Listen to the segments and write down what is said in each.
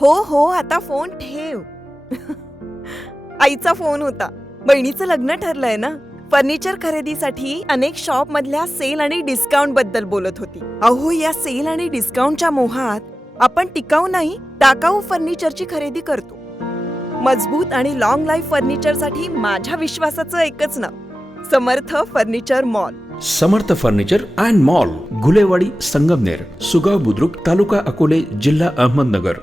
हो हो, आता फोन ठेव. आईचा फोन होता. बहिणीचं लग्न ठरलंय ना. फर्निचर खरेदीसाठी अनेक शॉप मधल्या सेल आणि डिस्काउंट बद्दल बोलत होती. अहो, या सेल आणि डिस्काउंटच्या मोहात आपण टिकाऊ नाही, टाकाऊ फर्निचरची खरेदी करतो. मजबूत आणि लॉंग लाईफ फर्निचरसाठी माझ्या विश्वासाचं एकच नाव, Samarth furniture mall. Samarth furniture and mall, Gulewadi, Sangamner, Sugaon Budruk, तालुका अकोले, जिल्हा अहमदनगर.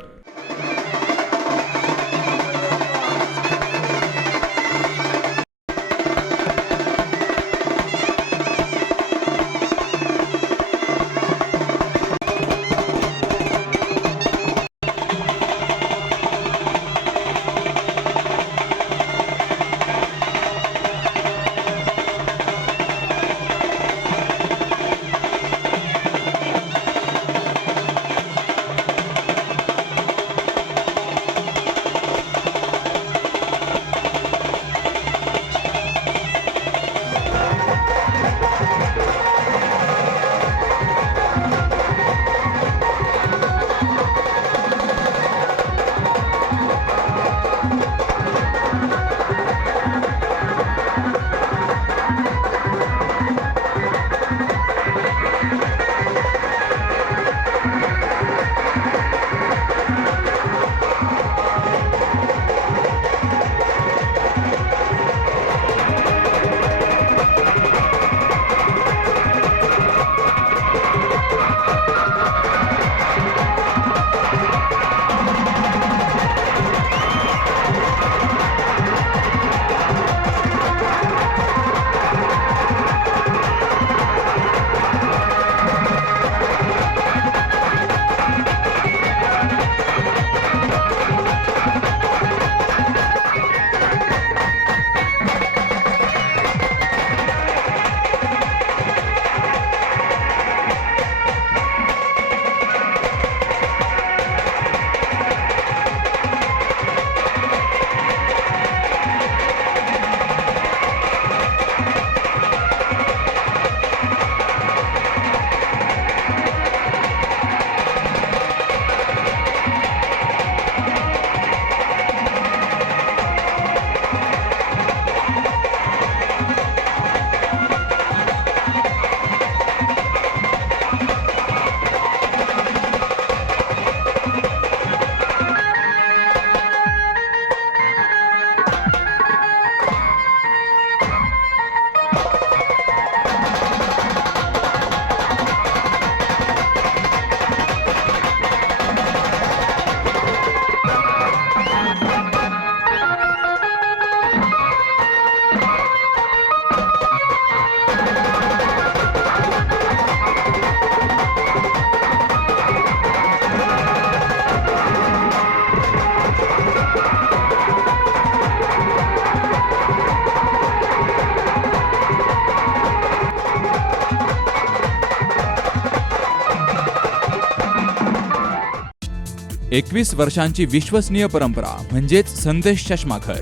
एकवीस वर्षांची विश्वसनीय परंपरा म्हणजेच संदेश चष्माघर.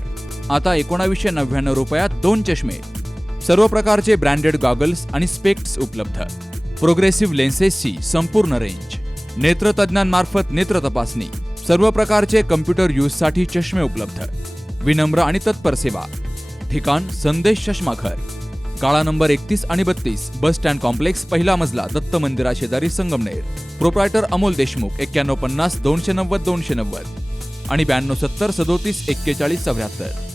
आता 1999 रुपयात 2 चष्मे, सर्व प्रकारचे ब्रँडेड गॉगल्स आणि स्पेक्ट्स उपलब्ध. प्रोग्रेसिव्ह लेन्सेसची संपूर्ण रेंज, नेत्रतज्ञांमार्फत नेत्र तपासणी, सर्व प्रकारचे कम्प्युटर यूजसाठी चष्मे उपलब्ध. विनम्र आणि तत्पर सेवा. ठिकाण संदेश चष्माघर, गाळा नंबर 31 आणि 32, बस स्टँड कॉम्प्लेक्स, पहिला मजला, दत्त मंदिरा शेजारी, संगमनेर. प्रोप्रायटर अमोल देशमुख. 9150 290 290 आणि 9270 37 41 74.